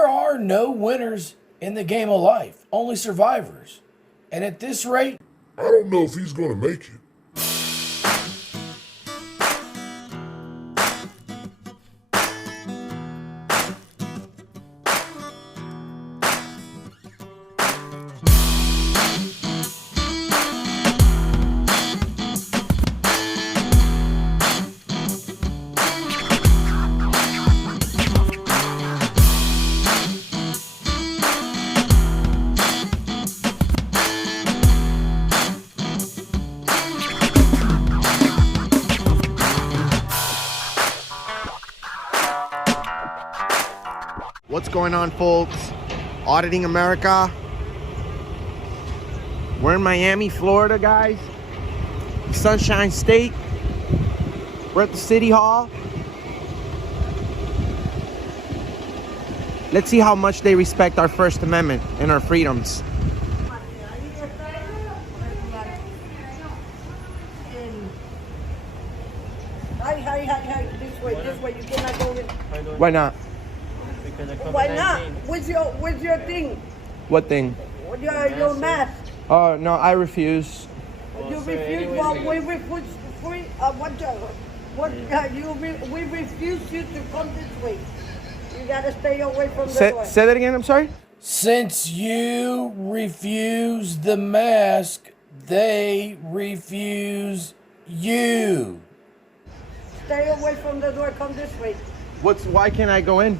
There are no winners in the game of life, only survivors. And at this rate, I don't know if he's gonna make it. What's going on, folks? Auditing America. We're in Miami, Florida, guys. Sunshine State. We're at the City Hall. Let's see how much they respect our First Amendment and our freedoms. Hi. This way. You cannot go in. Why not? Why not? What's your thing? What thing? Your mask. Oh, no, I refuse. You refuse. Well, we refuse. We refuse you to come this way. You gotta stay away from the door. Say that again, I'm sorry? since you refuse the mask, they refuse you. Stay away from the door. Come this way. Why can't I go in?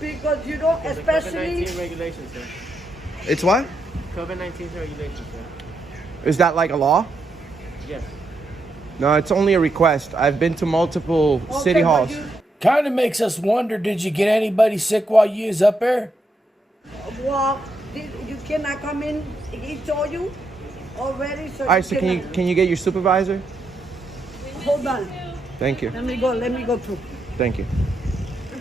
Because you don't, especially. COVID-19 regulations, sir. It's what? COVID-19 regulations, sir. Is that like a law? Yes. No, it's only a request. I've been to multiple city halls. Kind of makes us wonder, did you get anybody sick while you was up there? Well, you cannot come in. He told you already. So All right, so can you get your supervisor? Hold on. Thank you. Let me go through. Thank you.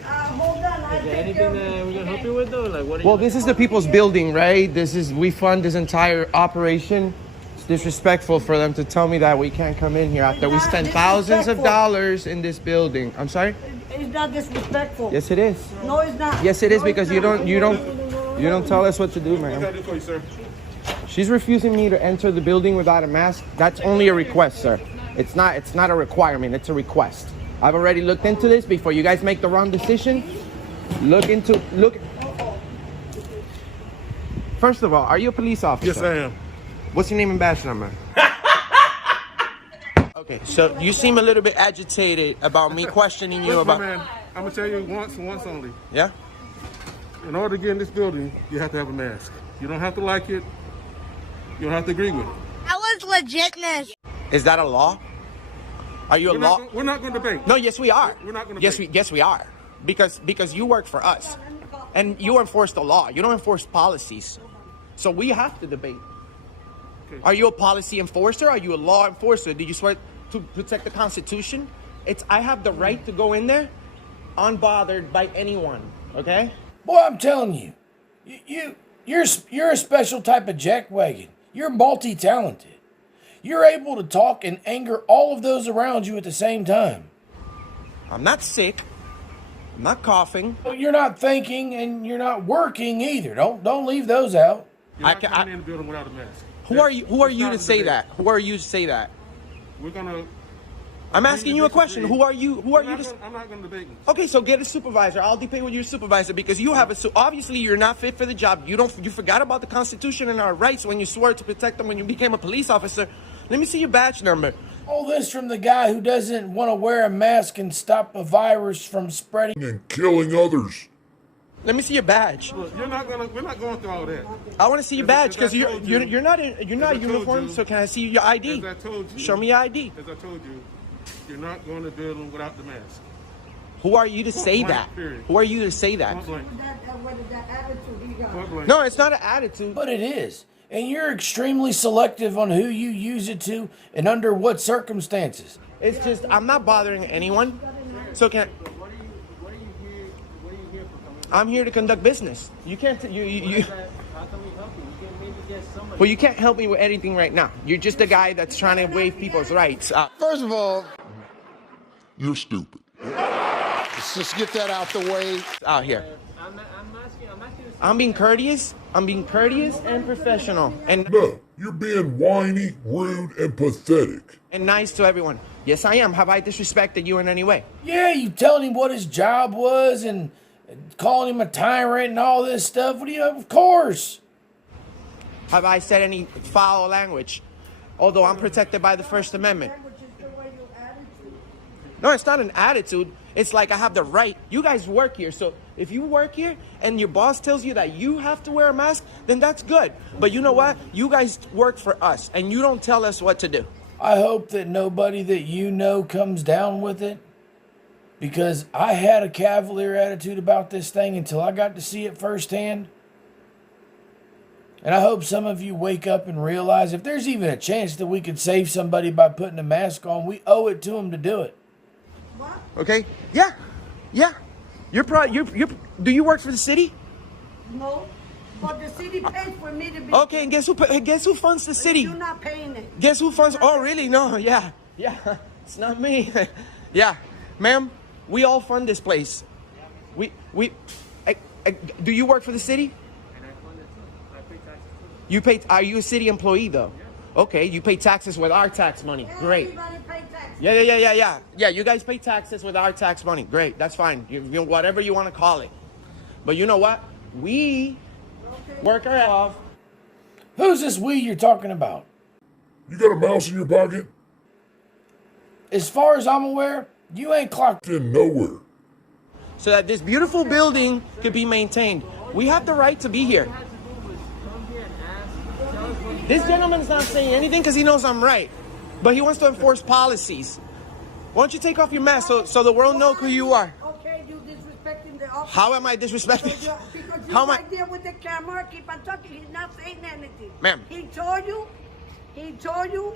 Hold on. Is there anything that we can help you with, though? Like, what? Well, this is the people's building, right? We fund this entire operation. It's disrespectful for them to tell me that we can't come in here after we spend thousands of dollars in this building. I'm sorry? It's not disrespectful. Yes, it is. No, it's not. Yes, it is, No, because it's not. you don't tell us what to do, man. What can I do for you, sir? She's refusing me to enter the building without a mask. That's only a request, sir. It's not a requirement, it's a request. I've already looked into this before you guys make the wrong decision. Look. First of all, are you a police officer? Yes, I am. What's your name and badge number? Okay, so you seem a little bit agitated about me questioning you Listen, about... man, I'm gonna tell you once only. Yeah? In order to get in this building, you have to have a mask. You don't have to like it. You don't have to agree with it. That was legitness. Is that a law? Are you a law? We're not going to debate. No, yes we are. We're not going to debate. Yes we are. Because you work for us. And you enforce the law. You don't enforce policies. So we have to debate. Okay. Are you a policy enforcer? Are you a law enforcer? Did you swear to protect the Constitution? I have the right to go in there unbothered by anyone, okay? Boy, I'm telling you, you're a special type of jackwagon. You're multi-talented. You're able to talk and anger all of those around you at the same time. I'm not sick. I'm not coughing. You're not thinking and you're not working either. Don't leave those out. You're not coming in the building without a mask. Who are you to say that? Who are you to say that? We're gonna. I'm asking you a question. Who are you? I'm not gonna debate. Okay, so get a supervisor. I'll debate with your supervisor because you have obviously you're not fit for the job. You forgot about the Constitution and our rights when you swore to protect them when you became a police officer. Let me see your badge number. All this from the guy who doesn't want to wear a mask and stop a virus from spreading And killing others. Let me see your badge. Look, we're not going through all that. I want to see your badge because you're not told uniformed. you- So can I see your ID? As I told you. Show me your ID. As I told you, you're not going to the building without the mask. Who are you to say that? Period. Who are you to say that? Point blank. What is that attitude he got? Point blank. No, it's not an attitude. But it is. And you're extremely selective on who you use it to and under what circumstances. It's just I'm not bothering anyone. So can What are you here for? I'm here to conduct business. You can't. You. How can we help you? We can maybe get somebody. Well, you can't help me with anything right now. You're just a guy that's trying to waive people's rights. First of all, You're stupid. let's just get that out the way. Out here. I'm not I'm being courteous and professional and No, you're being whiny, rude, and pathetic. nice to everyone. Yes, I am. Have I disrespected you in any way? Yeah, you telling him what his job was and calling him a tyrant and all this stuff. What do you? Of course. Have I said any foul language? Although I'm protected by the First Amendment. No, it's not an attitude. It's like I have the right. You guys work here, so if you work here and your boss tells you that you have to wear a mask, then that's good. But you know what? You guys work for us, and you don't tell us what to do. I hope that nobody that you know comes down with it, because I had a cavalier attitude about this thing until I got to see it firsthand. And I hope some of you wake up and realize if there's even a chance that we could save somebody by putting a mask on, we owe it to them to do it. Okay? Yeah. You're do you work for the city? No, but the city pays for me to be. Okay, and guess who funds the city? You're not paying it. Guess who funds? Oh, really? No, yeah. It's not me. Yeah, ma'am, we all fund this place. Do you work for the city? And I fund it too. I pay taxes too. You pay? Are you a city employee though? Okay, you pay taxes with our tax money. Great. Everybody pay taxes. Yeah. Yeah, you guys pay taxes with our tax money. Great, that's fine. Whatever you want to call it. But you know what? We work our ass off. Who's this we you're talking about? You got a mouse in your pocket? As far as I'm aware, you ain't clocked In nowhere. So that this beautiful building could be maintained. We have the right to be here. All you had to do was come here and ask. Tell us what This gentleman's not saying anything because he knows I'm right. But he wants to enforce policies. Why don't you take off your mask so the world knows who you are? Okay, you disrespecting the officer. How am I disrespecting? Because How you're am I? right there with the camera, keep on talking. He's not saying anything. Ma'am. He told you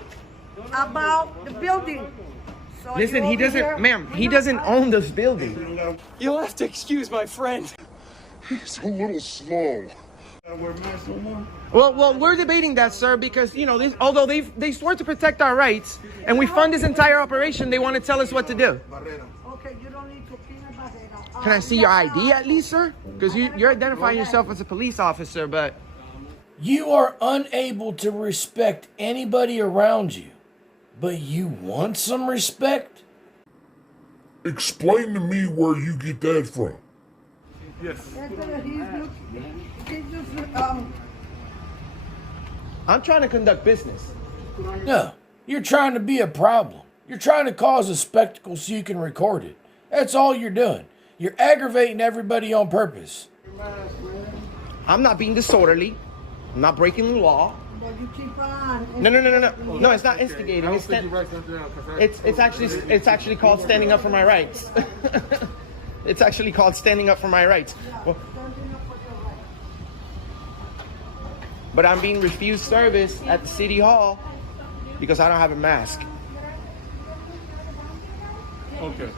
about the building. So Listen, you he over here- doesn't, ma'am, he You're doesn't not- own this building. You'll have to excuse my friend. He's a little slow. Well, we're debating that, sir, because although they swore to protect our rights, and we fund this entire operation, they want to tell us what to do. Okay, you don't need to clean it back. Can I see your ID at least, sir? Because you're identifying yourself as a police officer, but You are unable to respect anybody around you, but you want some respect? Explain to me where you get that from. Yes. He's just, I'm trying to conduct business. No, you're trying to be a problem. You're trying to cause a spectacle so you can record it. That's all you're doing. You're aggravating everybody on purpose. I'm not being disorderly. I'm not breaking the law. but you keep on. No. No, it's not instigating. I It's, don't think you write something down. 'Cause it's actually called standing up for my rights. It's actually called standing up for my rights. Well, but I'm being refused service at the city hall because I don't have a mask. Okay.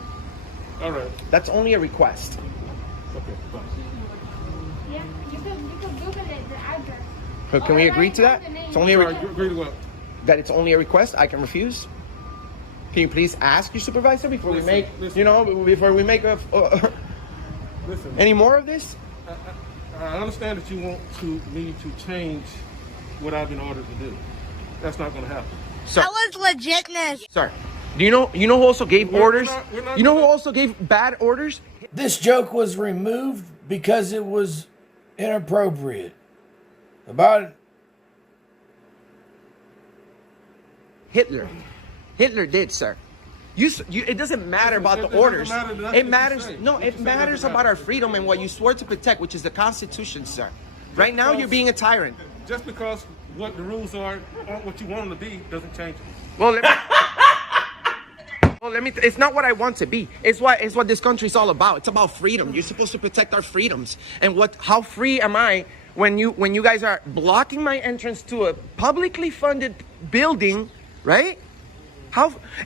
All right. That's only a request. Okay. Fine. Yeah, you could Google it, the address. So can we agree to that? It's only a All right. You agree to what? that it's only a request. I can refuse. Can you please ask your supervisor before we make, before we make Listen. any more of this? I understand that you want me to change what I've been ordered to do. That's not going to happen. Sir, That was legitness. sir, do you know who also gave orders? we're not You know who gonna- also gave bad orders? This joke was removed because it was inappropriate. About Hitler. Hitler did, sir. It doesn't matter about It the orders. doesn't matter. That's It what matters. you say. No, What it you say matters doesn't about matter. our freedom and what you swore to protect, which is the Constitution, sir. Right now, you're being a tyrant. Just because what the rules are aren't what you want them to be doesn't change it. Well, let me. It's not what I want to be. It's what this country's all about. It's about freedom. You're supposed to protect our freedoms. And how free am I when you guys are blocking my entrance to a publicly funded building, right?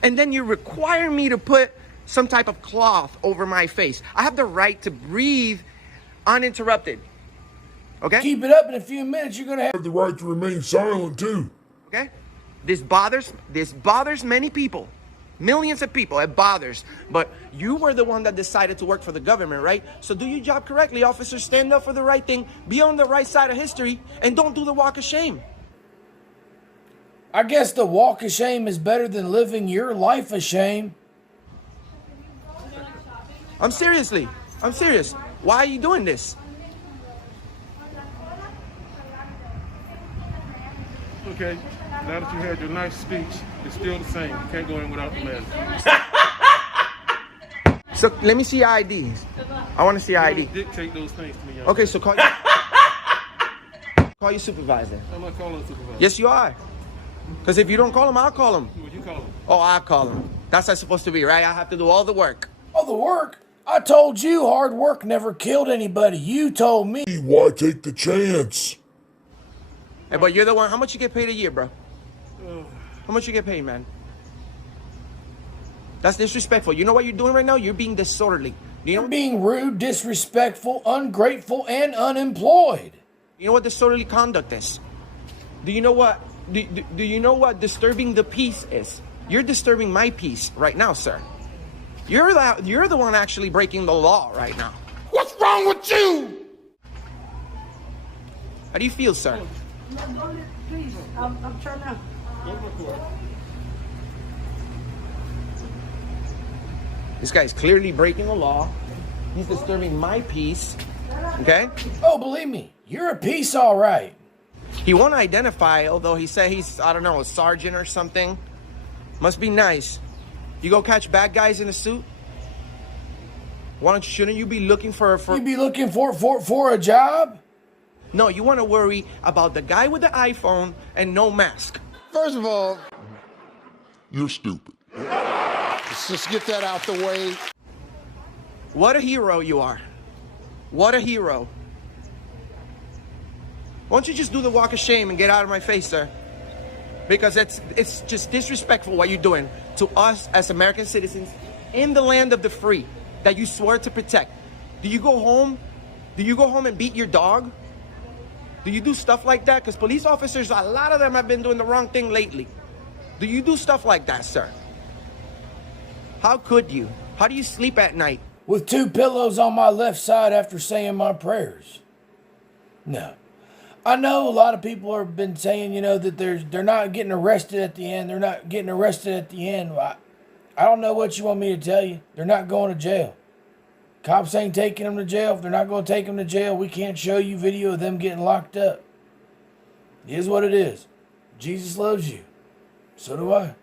And then you require me to put some type of cloth over my face. I have the right to breathe uninterrupted. Okay? keep it up in a few minutes, you're gonna have. You have the right to remain silent too. Okay? This bothers many people. Millions of people, it bothers. But you were the one that decided to work for the government, right? So do your job correctly, officers. Stand up for the right thing. Be on the right side of history. And don't do the walk of shame. I guess the walk of shame is better than living your life of shame. I'm serious. Why are you doing this? Okay, now that you had your nice speech, it's still the same. You can't go in without the mask. So let me see your ID. I want to see your ID. Don't dictate those things to me, young Okay, man. so call your supervisor. I'm not calling a supervisor. Yes, you are. Because if you don't call him, I'll call him. Who would you call him? Oh, I'll call him. That's how it's supposed to be, right? I have to do all the work. Oh, the work? I told you hard work never killed anybody. You told me. Why take the chance? Hey, but you're the one. How much you get paid a year, bro? How much you get paid, man? That's disrespectful. You know what you're doing right now? You're being disorderly. You're being rude, disrespectful, ungrateful, and unemployed. You know what disorderly conduct is? Do you know what? Do you know what disturbing the peace is? You're disturbing my peace right now, sir. You're the one actually breaking the law right now. What's wrong with you? How do you feel, sir? Please, I'm trying to. Go to the court. This guy's clearly breaking the law. He's disturbing my peace. Okay? Oh, believe me, you're a piece, all right. He won't identify, although he said he's, I don't know, a sergeant or something. Must be nice. You go catch bad guys in a suit? Shouldn't you be looking for... You be looking for a job? No, you want to worry about the guy with the iPhone and no mask. First of all, You're stupid. let's just get that out the way. What a hero you are. What a hero. Why don't you just do the walk of shame and get out of my face, sir? Because it's just disrespectful what you're doing to us as American citizens in the land of the free that you swore to protect. Do you go home? Do you go home and beat your dog? Do you do stuff like that? Because police officers, a lot of them have been doing the wrong thing lately. Do you do stuff like that, sir? How could you? How do you sleep at night? With 2 pillows on my left side after saying my prayers. No. I know a lot of people have been saying, that they're not getting arrested at the end. They're not getting arrested at the end. I don't know what you want me to tell you. They're not going to jail. Cops ain't taking them to jail. If they're not going to take them to jail, we can't show you video of them getting locked up. It is what it is. Jesus loves you. So do I.